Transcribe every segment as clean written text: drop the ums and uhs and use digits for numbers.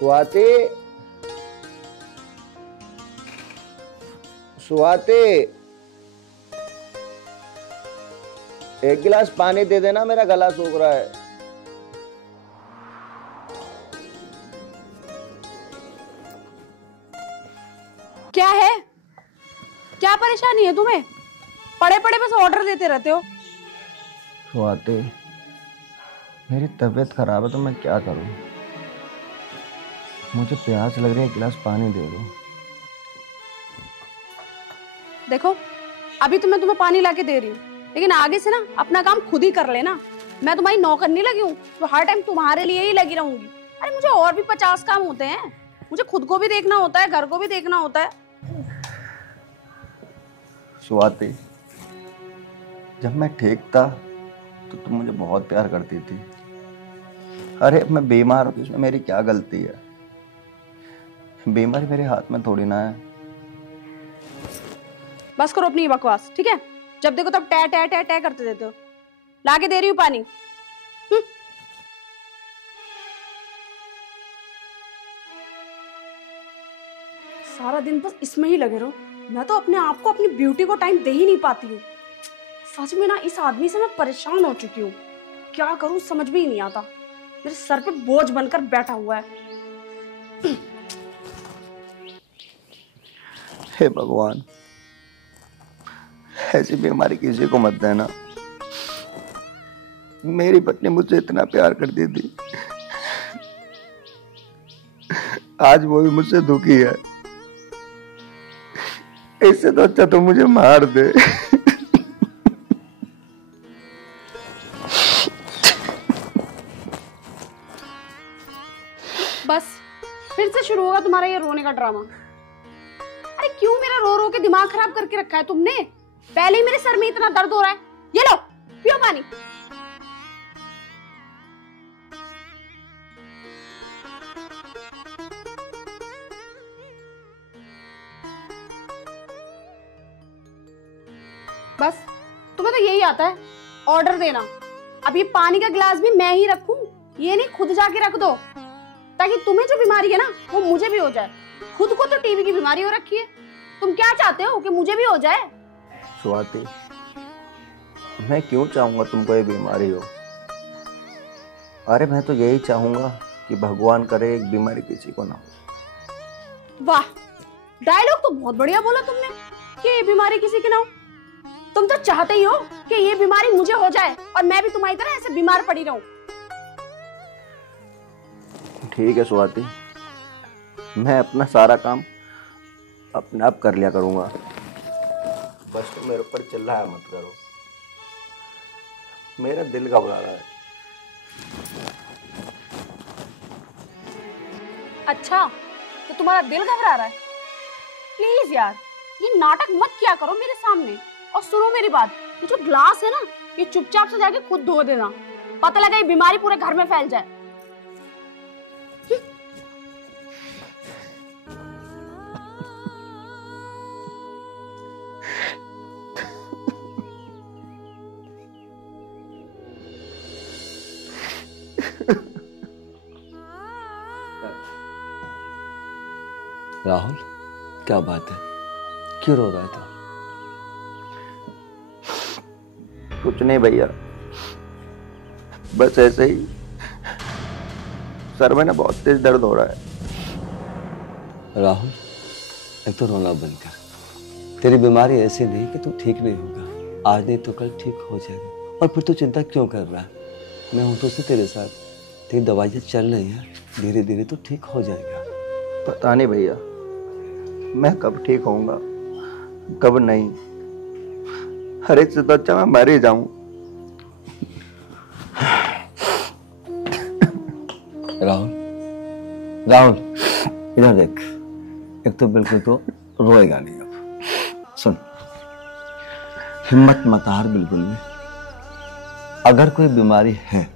स्वाति, स्वाति, एक गिलास पानी दे देना, मेरा गला सूख रहा है। क्या है? क्या परेशानी है तुम्हें? पड़े पड़े बस ऑर्डर देते रहते हो। स्वाति, मेरी तबीयत खराब है तो मैं क्या करूं? मुझे प्यास लग रही है, एक गिलास पानी दे दो। देखो, अभी तो मैं तुम्हें पानी लाके दे रही हूँ, लेकिन आगे से ना अपना काम खुद ही कर लेना। मैं तुम्हारी नौकर नहीं लगी हूँ तो हर टाइम तुम्हारे लिए ही लगी रहूंगी। अरे मुझे और भी 50 काम होते हैं। मुझे खुद को भी देखना होता है, घर को भी देखना होता है। स्वाति, जब मैं ठीक था तो तुम मुझे बहुत प्यार करती थी। अरे मैं बीमार हूँ तो इसमें मेरी क्या गलती है? बीमारी मेरे हाथ में थोड़ी ना है। बस करो अपनी बकवास, ठीक है? जब देखो तब टे टे टे टे करते देते हो। लाके दे रही हूँ पानी। सारा दिन बस इसमें ही लगे रहो। मैं तो अपने आप को, अपनी ब्यूटी को टाइम दे ही नहीं पाती हूँ। सच में ना, इस आदमी से मैं परेशान हो चुकी हूँ। क्या करूँ समझ भी नहीं आता। मेरे सर पे बोझ बनकर बैठा हुआ है। हे भगवान, ऐसी बीमारी किसी को मत देना। मेरी पत्नी मुझसे इतना प्यार करती थी, आज वो भी मुझसे दुखी है। इससे तो अच्छा तो मुझे मार दे। बस फिर से शुरू होगा तुम्हारा ये रोने का ड्रामा। अरे क्यों मेरा रो रो के दिमाग खराब करके रखा है तुमने? पहले ही मेरे सर में इतना दर्द हो रहा है। ये लो, पियो पानी। बस तुम्हें तो यही आता है, ऑर्डर देना। अब ये पानी का गिलास भी मैं ही रखूं? ये नहीं खुद जाके रख दो, ताकि तुम्हें जो बीमारी है ना वो मुझे भी हो जाए। खुद को तो टीबी की बीमारी हो रखी है, तुम क्या चाहते हो कि मुझे भी हो जाए? स्वाति, मैं क्यों चाहूंगा तुमको ये बीमारी हो? अरे मैं तो यही चाहूंगा कि भगवान करे एक बीमारी किसी को ना हो। वाह, डायलॉग तो बहुत बढ़िया बोला तुमने कि ये बीमारी किसी की ना हो। तुम तो चाहते ही हो कि ये बीमारी मुझे हो जाए और मैं भी तुम्हारी तरह ऐसे बीमार पड़ी रहूं। ठीक है स्वाति, मैं अपना सारा काम अपने आप कर लिया करूंगा। बस तुम मेरे ऊपर चिल्लाया मत करो, मेरा दिल घबरा रहा है। अच्छा, तो तुम्हारा दिल घबरा रहा है? प्लीज यार, ये नाटक मत किया करो मेरे सामने। और सुनो मेरी बात, ये जो ग्लास है ना, ये चुपचाप से जाके खुद धो देना। पता लगा ये बीमारी पूरे घर में फैल जाए। राहुल, क्या बात है? क्यों रो रहा है तू? कुछ नहीं भैया, बस ऐसे ही सर में ना बहुत तेज दर्द हो रहा है। राहुल, एक तो रोना बंद कर। तेरी बीमारी ऐसी नहीं कि तू ठीक नहीं होगा। आज नहीं तो कल ठीक हो जाएगा। और फिर तू चिंता क्यों कर रहा है? मैं हूं तो से तेरे साथ। तेरी दवाइयाँ चल रही हैं, धीरे धीरे तो ठीक हो जाएगा। पता नहीं भैया, मैं कब ठीक होऊंगा कब नहीं। हर एक से तो अच्छा मैं मर ही जाऊं। राहुल, राहुल, इधर देख। एक तो बिल्कुल तो रोएगा नहीं। अब सुन, हिम्मत मत हार बिल्कुल भी। अगर कोई बीमारी है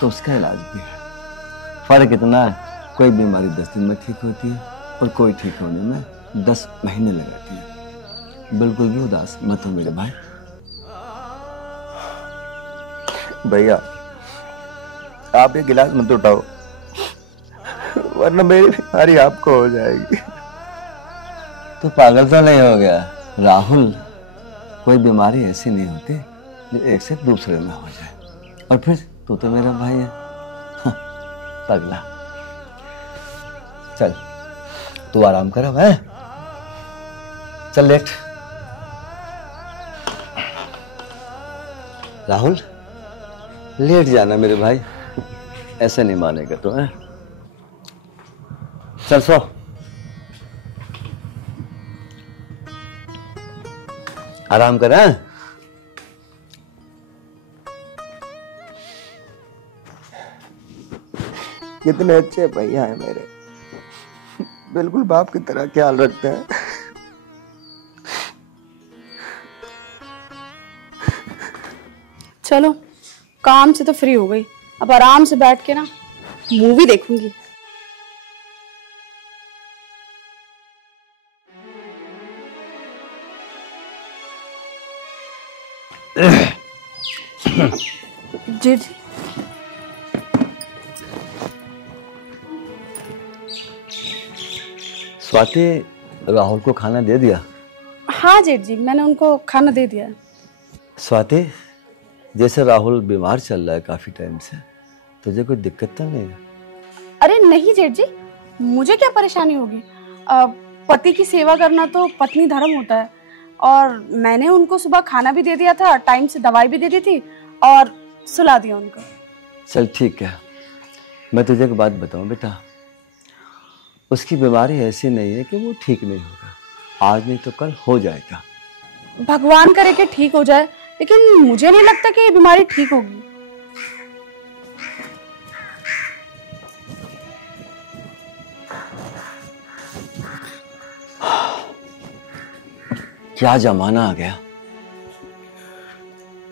तो उसका इलाज भी है। फर्क इतना है, कोई बीमारी 10 दिन में ठीक होती है और कोई ठीक होने में 10 महीने लगाती है। बिल्कुल भी उदास मत हो मेरे भाई। भैया, आप ये गिलास मत उठाओ, वरना मेरी बीमारी आपको हो जाएगी। तो पागल तो नहीं हो गया राहुल? कोई बीमारी ऐसी नहीं होती जो एक से दूसरे में हो जाए। और फिर तू तो मेरा भाई है। हाँ, पगला। चल तू आराम कर अब, है? चल लेट। राहुल लेट जाना मेरे भाई, ऐसे नहीं मानेगा तो, है? चल सो। आराम कर, है? कितने अच्छे भैया हैं मेरे, बिल्कुल बाप की तरह ख्याल रखते हैं। चलो काम से तो फ्री हो गई, अब आराम से बैठ के ना मूवी देखूंगी। जी जी। स्वाति, राहुल को खाना दे दिया? हाँ जेठ जी, मैंने उनको खाना दे दिया। स्वाति, जैसे राहुल बीमार चल रहा है काफी टाइम से, तुझे कोई दिक्कत तो नहीं है? अरे नहीं जेठ जी, मुझे क्या परेशानी होगी। पति की सेवा करना तो पत्नी धर्म होता है, और मैंने उनको सुबह खाना भी दे दिया था, टाइम से दवाई भी दे दी थी और सुला दिया उनको। चल ठीक है, मैं तुझे एक बात बताऊं बेटा, उसकी बीमारी ऐसी नहीं है कि वो ठीक नहीं होगा। आज नहीं तो कल हो जाएगा। भगवान करे कि ठीक हो जाए, लेकिन मुझे नहीं लगता कि ये बीमारी ठीक होगी। क्या जमाना आ गया।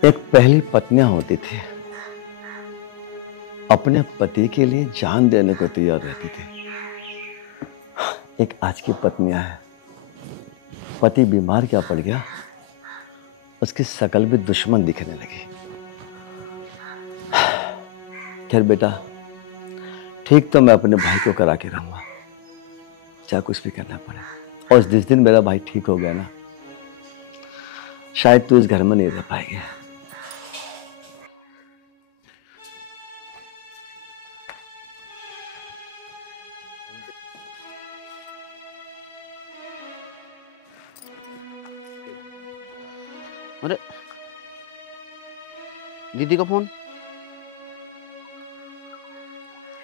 एक पहली पत्नियां होती थी, अपने पति के लिए जान देने को तैयार रहती थी। एक आज की पत्नियां हैं, पति बीमार क्या पड़ गया, उसकी शकल भी दुश्मन दिखने लगी। खैर बेटा, ठीक तो मैं अपने भाई को करा के रहूंगा, चाहे कुछ भी करना पड़े। और जिस दिन मेरा भाई ठीक हो गया ना, शायद तू इस घर में नहीं रह पाएगी। अरे दीदी का फोन।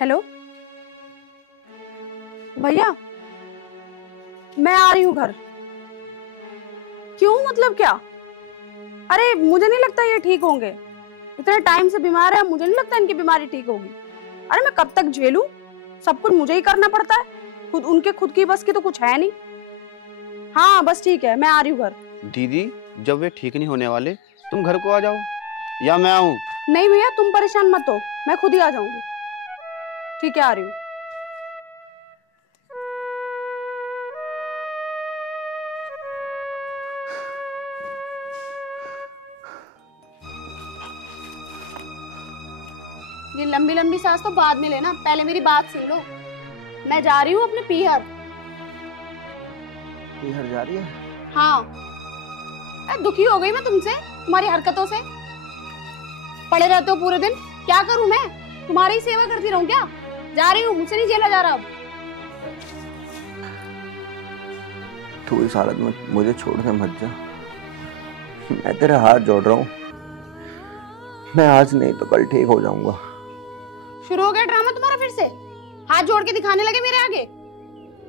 हेलो भैया, मैं आ रही हूँ घर। क्यों, मतलब क्या? अरे मुझे नहीं लगता ये ठीक होंगे, इतने टाइम से बीमार है, मुझे नहीं लगता इनकी बीमारी ठीक होगी। अरे मैं कब तक झेलूं, सब कुछ मुझे ही करना पड़ता है, खुद की बस की तो कुछ है नहीं। हाँ बस ठीक है, मैं आ रही हूँ घर। दीदी जब वे ठीक नहीं होने वाले, तुम घर को आ जाओ या मैं आऊं? नहीं भैया, तुम परेशान मत हो, मैं खुद ही आ जाऊंगी। ठीक है, आ रही हूँ। ये लंबी लंबी सांस तो बाद में लेना, पहले मेरी बात सुन लो। मैं जा रही हूँ अपने पीहर। पीहर जा रही है? हाँ, दुखी हो गई मैं तुमसे, तुम्हारी हरकतों से। पड़े रहते हो पूरे दिन, क्या करूं मैं? तुम्हारी ही सेवा करती रहूं क्या? जा रही हूँ, मुझसे नहीं झेला जा रहा अब। तू इस हालत में मुझे छोड़ने मत जा, मैं तेरे हाथ जोड़ रहा हूँ। मैं आज नहीं तो कल ठीक हो जाऊंगा। शुरू हो गया ड्रामा तुम्हारा फिर से? हाथ जोड़ के दिखाने लगे मेरे आगे?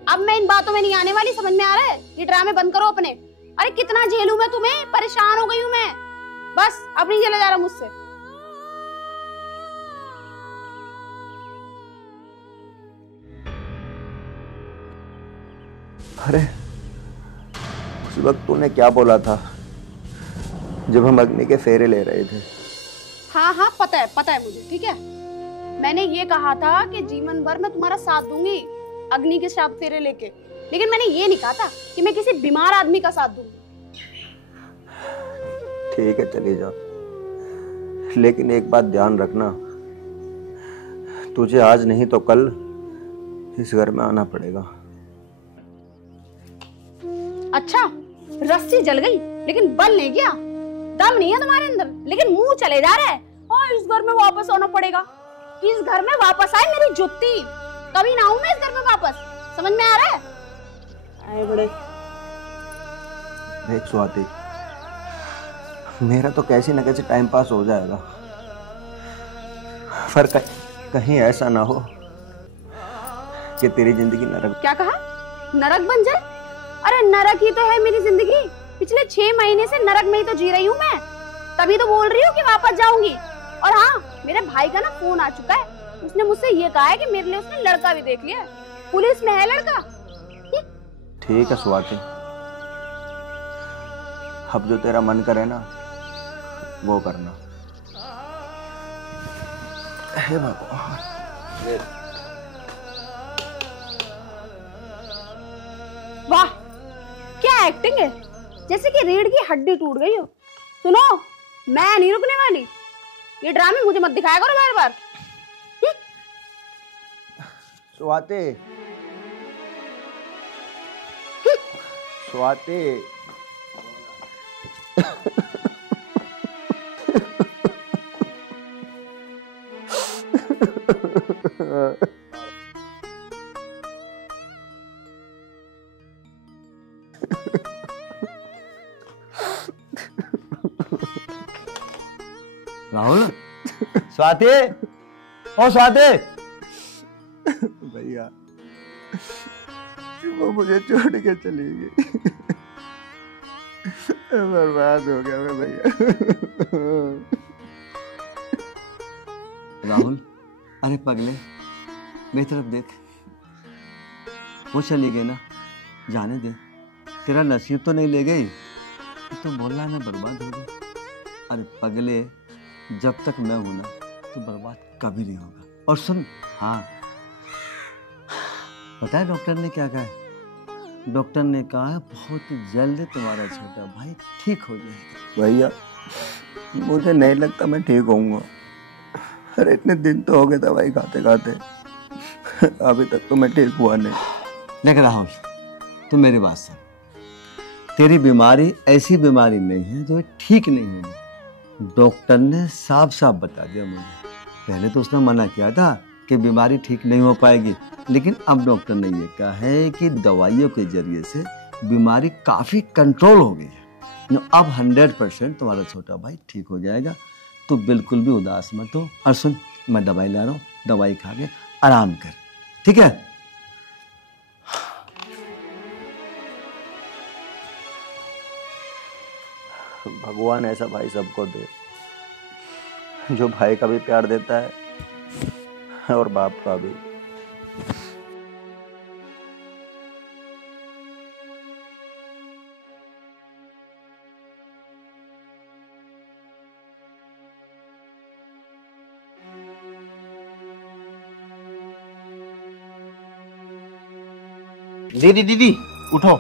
अब मैं इन बातों में नहीं आने वाली, समझ में आ रहा है? ये ड्रामे बंद करो अपने। अरे कितना झेलूं मैं तुम्हें, परेशान हो गई हूं मैं। बस अब नहीं झेला जा रहा मुझसे। अरे उस वक्त तूने क्या बोला था जब हम अग्नि के फेरे ले रहे थे? हाँ हाँ पता है मुझे, ठीक है। मैंने ये कहा था कि जीवन भर मैं तुम्हारा साथ दूंगी अग्नि के साथ फेरे लेके, लेकिन मैंने ये नहीं कहा था कि मैं किसी बीमार आदमी का साथ दूंगी। ठीक है चली जा, लेकिन एक बात ध्यान रखना, तुझे आज नहीं तो कल इस घर में आना पड़ेगा। अच्छा, रस्सी जल गई लेकिन बल नहीं गया। दम नहीं है तुम्हारे अंदर लेकिन मुंह चले जा रहा है। और इस घर में वापस आना पड़ेगा। इस घर में वापस आए मेरी जुत्ती, कभी ना आऊं मैं इस घर में वापस। समझ में आ रहा है? आए बड़े। देख स्वाति, मेरा तो कैसे न कैसे टाइम पास हो जाएगा, पर कहीं ऐसा ना हो कि तेरी जिंदगी नरक। क्या कहा? नरक बन जाए? अरे नरक ही तो है मेरी जिंदगी। पिछले 6 महीने से नरक में ही तो जी रही हूँ मैं, तभी तो बोल रही हूँ कि वापस जाऊंगी। और हाँ, मेरे भाई का ना फोन आ चुका है। उसने मुझसे ये कहा है कि मेरे लिए उसने लड़का भी देख लिया है। पुलिस में है लड़का। ठीक है स्वाति, अब जो तेरा मन करे ना वो करना। हे भगवान। वाह, क्या एक्टिंग है, जैसे कि रीढ़ की हड्डी टूट गई हो। सुनो, मैं नहीं रुकने वाली। ये ड्रामे मुझे मत दिखाया करो बार बार। स्वाति, स्वाति। राहुल, स्वाति, ओ स्वाति। भैया, वो मुझे छोड़ के चली गई। बर्बाद हो गया मैं भैया। राहुल, अरे पगले, मेरी तरफ देख। वो चली गई ना, जाने दे। तेरा नसीब तो नहीं ले गई, तो बोलना मैं बर्बाद हो गई। अरे पगले, जब तक मैं हूं ना तो बर्बाद कभी नहीं होगा। और सुन, हाँ, पता है डॉक्टर ने क्या कहा है? डॉक्टर ने कहा है बहुत जल्द तुम्हारा छोटा भाई ठीक हो जाएगा। भैया, मुझे नहीं लगता मैं ठीक होऊंगा। अरे इतने दिन तो हो गए दवाई खाते खाते, अभी तक तो मैं ठीक हुआ नहीं। देख राहुल, तू मेरी बात सुन। तेरी बीमारी ऐसी बीमारी नहीं है जो ठीक नहीं होगी। डॉक्टर ने साफ साफ बता दिया मुझे। पहले तो उसने मना किया था कि बीमारी ठीक नहीं हो पाएगी, लेकिन अब डॉक्टर ने ये कहा है कि दवाइयों के जरिए से बीमारी काफ़ी कंट्रोल हो गई है। अब 100% तुम्हारा छोटा भाई ठीक हो जाएगा। तो बिल्कुल भी उदास मत हो। और सुन, मैं दवाई ला रहा हूँ, दवाई खा के आराम कर, ठीक है? भगवान ऐसा भाई सबको दे जो भाई का भी प्यार देता है और बाप का भी। दीदी दीदी उठो।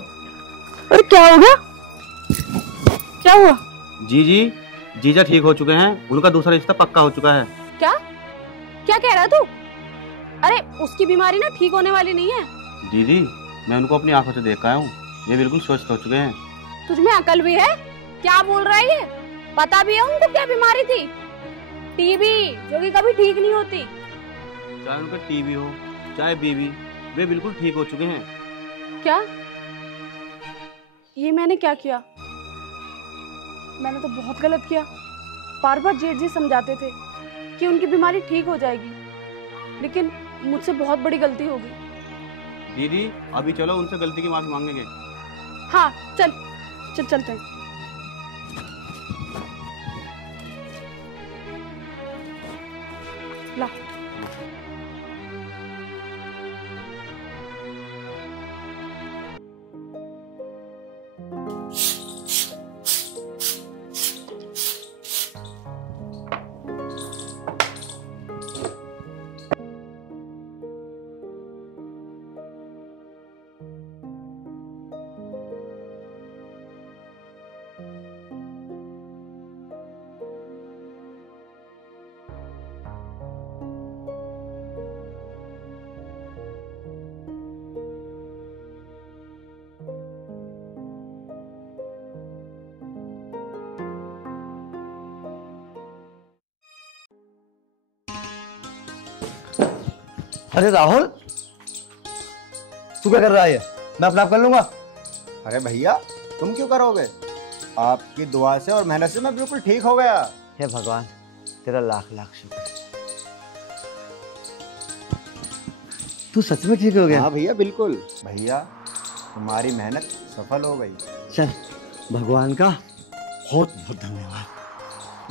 अरे क्या हो गया? क्या हुआ? जी, जीजा ठीक हो चुके हैं। उनका दूसरा रिश्ता पक्का हो चुका है। क्या क्या कह रहा तू? अरे उसकी बीमारी ना ठीक होने वाली नहीं है। दीदी, मैं उनको अपनी आंखों से देख आया हूँ, ये बिल्कुल स्वस्थ हो चुके हैं। तुझमें अकल भी है? क्या बोल रहा है ये? पता भी है उनको क्या बीमारी थी? टीबी, जो कि कभी ठीक नहीं होती। चाहे उनका टीबी हो चाहे बीवी, वे बिल्कुल ठीक हो चुके हैं। क्या? ये मैंने क्या किया? मैंने तो बहुत गलत किया। बार बार जेठ जी समझाते थे कि उनकी बीमारी ठीक हो जाएगी, लेकिन मुझसे बहुत बड़ी गलती हो गई। दीदी, अभी चलो उनसे गलती की माफी मांगेंगे। हाँ चल चल चलते हैं। ला। अरे राहुल, तू क्या कर रहा है? मैं अपना आप कर लूंगा। अरे भैया तुम क्यों करोगे? आपकी दुआ से और मेहनत से मैं बिल्कुल ठीक हो गया। हे भगवान, तेरा लाख लाख शुक्र। तू सच में ठीक हो गया? हाँ भैया बिल्कुल। भैया तुम्हारी मेहनत सफल हो गई। चल, भगवान का बहुत बहुत धन्यवाद।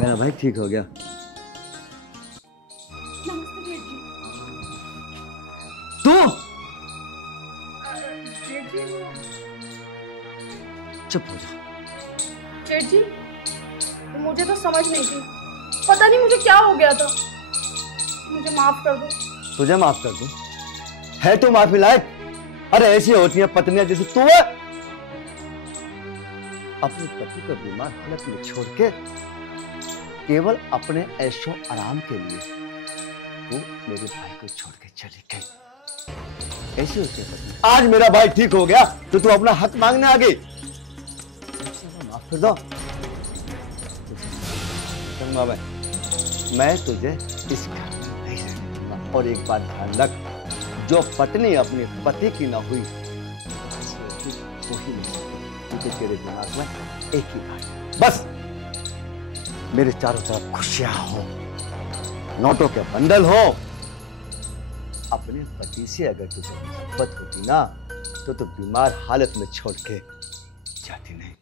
मेरा भाई ठीक हो गया। तू चुप हो जा। जेठ जी, मुझे तो समझ नहीं थी, पता नहीं मुझे क्या हो गया था। मुझे माफ कर दो। तुझे माफ कर दूं? है तू माफी लायक? अरे ऐसी होती है पत्नियां जैसे तू है, अपने पति को बीमार हालत में छोड़ के केवल अपने ऐशो आराम के लिए तू मेरे भाई को छोड़ के चली गई। ऐसी होती है पत्नी। आज मेरा भाई ठीक हो गया तो तू अपना हक मांगने आ गई। माफ कर दो। चंगा भाई, मैं तुझे इस घर में नहीं रहने दूंगा। और एक बात ध्यान रख, जो पत्नी अपने पति की ना हुई वही नहीं, क्योंकि तेरे दिमाग में एक ही बात, बस मेरे चारों तरफ खुशियां हो, नोटों के बंडल हो। अपने पति से अगर तुझे मोहब्बत होती ना तो तू बीमार हालत में छोड़ के जाती नहीं।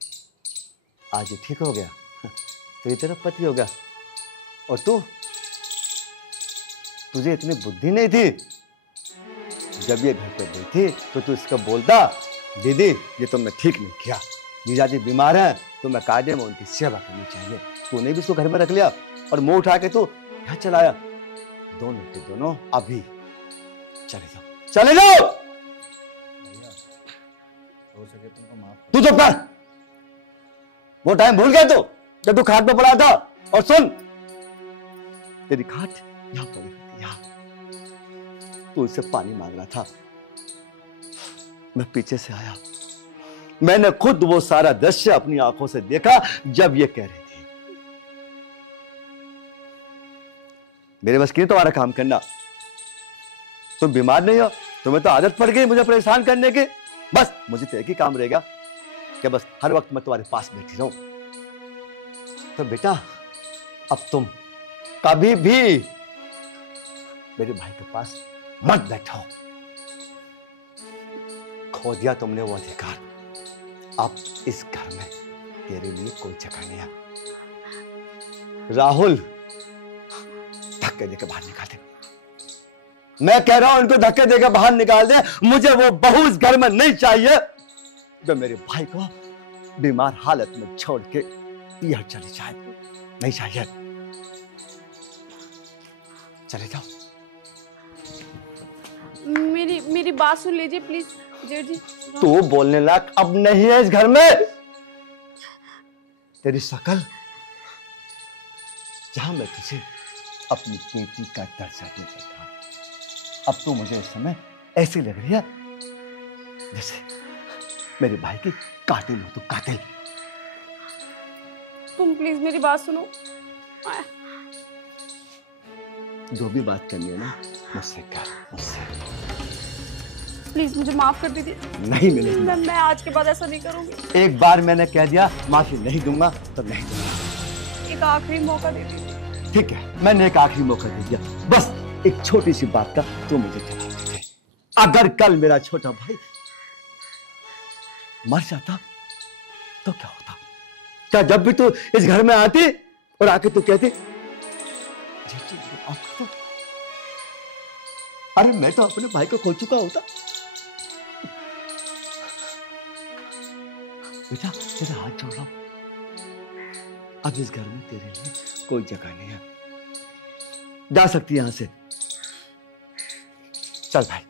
आज ये ठीक हो गया, तेरी तरफ पति हो गया। और तुझे इतनी बुद्धि नहीं थी? जब ये घर पे गई थी तो तू इसका बोलता, दीदी ये तुमने ठीक नहीं किया, जीजाजी बीमार हैं तो मैं कायदे में उनकी सेवा करनी चाहिए। तूने भी उसको घर में रख लिया और मुंह उठा के तू यहाँ चलाया। दोनों के दोनों अभी चले जाओ, चले जाओ। हो सके तुमको माफ। तू चुप कर। वो टाइम भूल गया तू जब तू खाट पे पड़ा था? और सुन, तेरी खाट यहाँ पड़ी थी, यहाँ। तू उससे पानी मांग रहा था, मैं पीछे से आया। मैंने खुद वो सारा दृश्य अपनी आंखों से देखा जब ये कह रही थी। मेरे बस की तुम्हारा काम करना। तुम बीमार नहीं हो, तुम्हें तो आदत पड़ गई मुझे परेशान करने की। बस मुझे तो एक ही काम रहेगा कि बस हर वक्त मैं तुम्हारे पास बैठी रहूं। तो बेटा अब तुम कभी भी मेरे भाई के पास मत बैठो। खो दिया तुमने वो अधिकार। अब इस घर में तेरे लिए कोई जगह नहीं है। राहुल, धक्के देकर बाहर निकाल दे। मैं कह रहा हूं इनको धक्के देकर बाहर निकाल दे। मुझे वो बहू इस घर में नहीं चाहिए जो मेरे भाई को बीमार हालत में छोड़ के यह चली जाए। नहीं चाहिए। चले जाओ। मेरी बात सुन लीजिए प्लीज जेठ जी। तू बोलने लायक अब नहीं है इस घर में। तेरी शक्ल, जहां मैं तुझे अपनी बेटी का दर्जा देता था, अब तो मुझे इस समय ऐसी लग रही है जैसे मेरे भाई की कातिल हो। तो कातिल। तुम प्लीज मेरी बात सुनो। जो भी बात करनी है ना मुझसे कर, मुझसे। प्लीज मुझे माफ कर दीजिए। नहीं मिलेगी। मैं आज के बाद ऐसा नहीं करूंगी। एक बार मैंने कह दिया माफी नहीं दूंगा तो नहीं दूंगा। एक आखिरी मौका दे दीजिए। ठीक है, मैंने एक आखिरी मौका दे दिया। बस एक छोटी सी बात का तू मुझे जवाब दे दे। अगर कल मेरा छोटा भाई मर जाता तो क्या होता? क्या जब भी तू इस घर में आती और आके तू कहती जी आप तो, अरे मैं तो अपने भाई को खो चुका होता। बेटा तेरे हाथ जोड़ रहा हूं, अब इस घर में तेरे लिए कोई जगह नहीं है। जा सकती है यहां से। चल भाई।